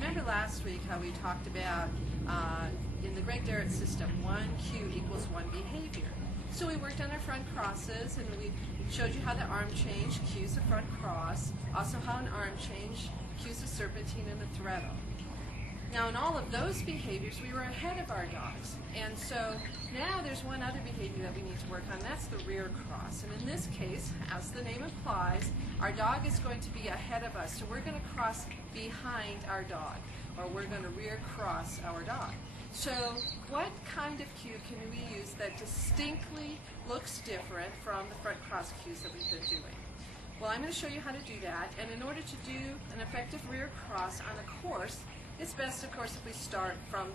remember last week how we talked about in the great Derrett system, one cue equals one behavior. So we worked on our front crosses, and we showed you how the arm change cues a front cross, also how an arm change cues a serpentine and a threadle. Now in all of those behaviors, we were ahead of our dogs. And so now there's one other behavior that we need to work on, that's the rear cross. And in this case, as the name implies, our dog is going to be ahead of us. So we're going to cross behind our dog, or we're going to rear cross our dog. So what kind of cue can we use that distinctly looks different from the front cross cues that we've been doing? Well, I'm going to show you how to do that. And in order to do an effective rear cross on a course, it's best, of course, if we start from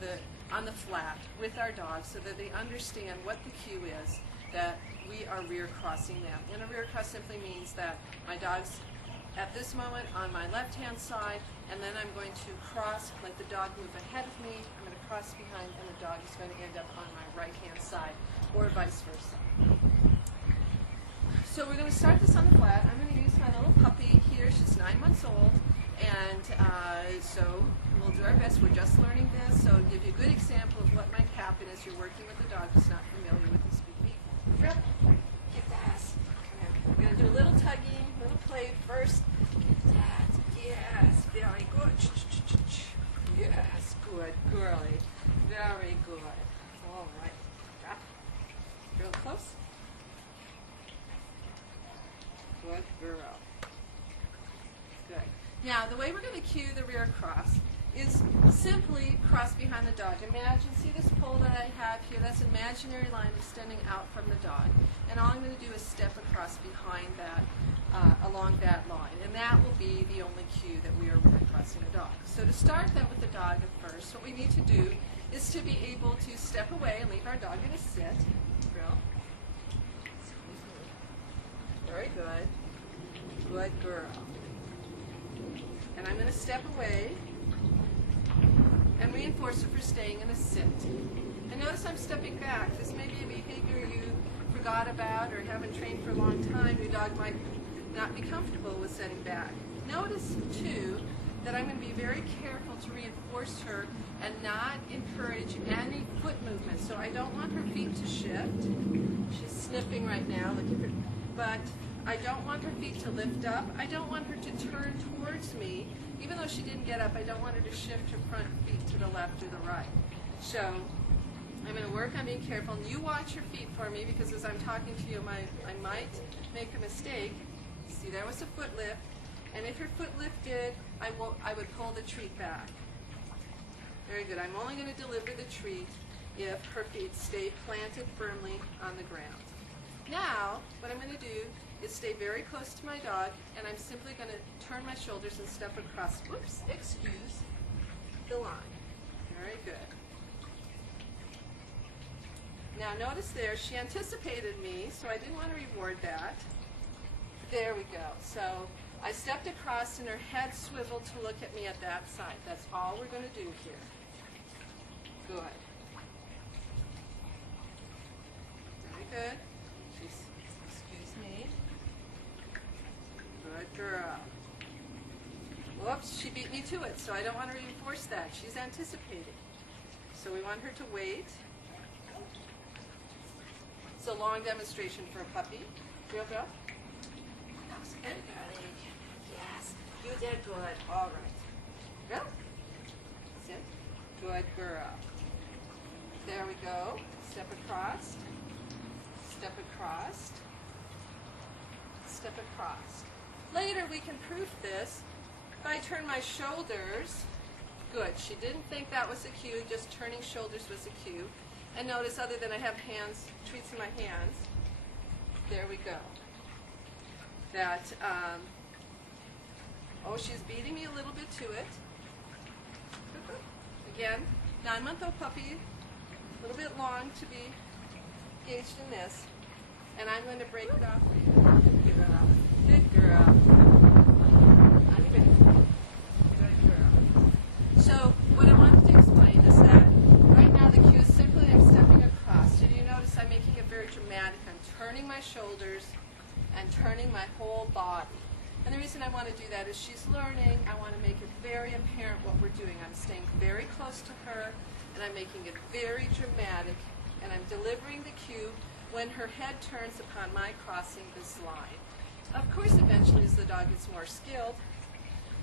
on the flat with our dogs so that they understand what the cue is that we are rear crossing them. And a rear cross simply means that my dog's at this moment on my left-hand side, and then I'm going to cross, let the dog move ahead of me, I'm going to cross behind, and the dog is going to end up on my right-hand side, or vice versa. So we're going to start this on the flat. I'm going to use my little puppy here. She's 9 months old, and so we'll do our best. We're just learning this, so I'll give you a good example of what might happen as you're working with a dog who's not familiar with this behavior. Real, get the ass. We're going to do a little tugging, a little play first. Get that. Yes, very good. Yes, good, girly. Very good. All right. Drop. Real close. Good girl. Good. Now, the way we're going to cue the rear cross is simply cross behind the dog. Imagine, see this pole that I have here? That's an imaginary line extending out from the dog. And all I'm going to do is step across behind that, along that line. And that will be the only cue that we are rear crossing a dog. So to start that with the dog at first, what we need to do is to be able to step away and leave our dog in a sit. Girl. Very good. Good girl. And I'm going to step away and reinforce it for staying in a sit. And notice I'm stepping back. This may be a behavior you forgot about or haven't trained for a long time. Your dog might not be comfortable with sitting back. Notice, too, that I'm going to be very careful to reinforce her and not encourage any foot movement. So I don't want her feet to shift. She's sniffing right now, looking for, but I don't want her feet to lift up. I don't want her to turn towards me. Even though she didn't get up, I don't want her to shift her front feet to the left or the right. So I'm going to work on being careful. And you watch your feet for me, because as I'm talking to you, I might make a mistake. See, there was a foot lift. And if her foot lifted, I would pull the treat back. Very good. I'm only going to deliver the treat if her feet stay planted firmly on the ground. Now, what I'm going to do is stay very close to my dog, and I'm simply going to turn my shoulders and step across, whoops, excuse, the line. Very good. Now notice there, she anticipated me, so I didn't want to reward that. There we go. So I stepped across and her head swiveled to look at me at that side. That's all we're going to do here. Good. Very good. Excuse me. Good girl. Whoops, she beat me to it, so I don't want to reinforce that. She's anticipating. So we want her to wait. It's a long demonstration for a puppy. Real girl? That was good, darling. Yes, you did good. All right. Go. Sit. Good girl. There we go. Step across. Step across. Step across. Later we can proof this. If I turn my shoulders, good. She didn't think that was a cue, just turning shoulders was a cue. And notice, other than I have hands, treats in my hands, there we go. That, oh, she's beating me a little bit to it. Again, 9-month-old puppy, a little bit long to be engaged in this. And I'm going to break it off for you. Good girl. Good girl. Good girl. So what I wanted to explain is that right now the cue is simply I'm stepping across. Did you notice I'm making it very dramatic? I'm turning my shoulders and turning my whole body. And the reason I want to do that is she's learning. I want to make it very apparent what we're doing. I'm staying very close to her, and I'm making it very dramatic, and I'm delivering the cue when her head turns upon my crossing this line. Of course, eventually, as the dog gets more skilled,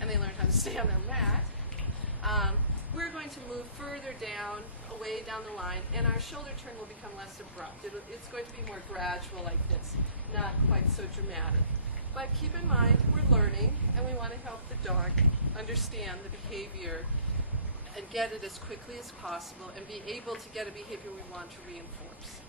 and they learn how to stay on their mat, we're going to move further down, away down the line, and our shoulder turn will become less abrupt. It's going to be more gradual like this, not quite so dramatic. But keep in mind, we're learning, and we want to help the dog understand the behavior and get it as quickly as possible and be able to get a behavior we want to reinforce.